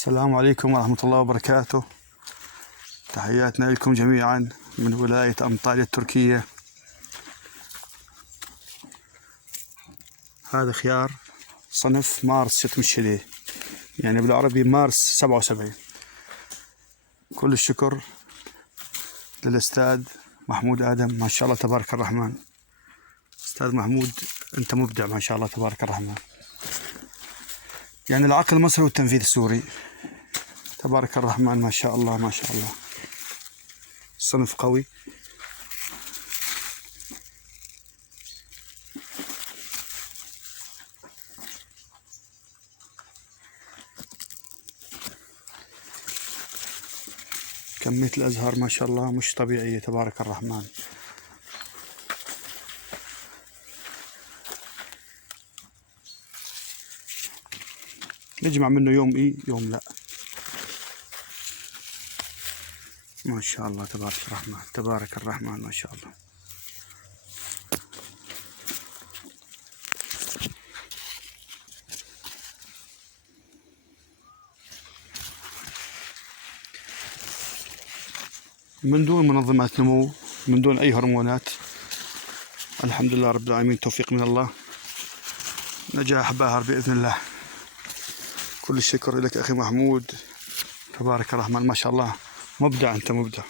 السلام عليكم ورحمة الله وبركاته. تحياتنا لكم جميعا من ولاية أنطاليا التركية. هذا خيار صنف مارس شتم الشلي، يعني بالعربي مارس 77. كل الشكر للأستاذ محمود آدم، ما شاء الله تبارك الرحمن. أستاذ محمود أنت مبدع ما شاء الله تبارك الرحمن، يعني العقل المصري والتنفيذ السوري تبارك الرحمن ما شاء الله ما شاء الله. صنف قوي. كمية الأزهار ما شاء الله مش طبيعية تبارك الرحمن. نجمع منه يوم يوم لا. ما شاء الله تبارك الرحمن تبارك الرحمن ما شاء الله. من دون منظمات نمو، من دون أي هرمونات. الحمد لله رب العالمين، توفيق من الله، نجاح باهر بإذن الله. كل الشكر لك أخي محمود تبارك الرحمن، ما شاء الله مبدع، أنت مبدع.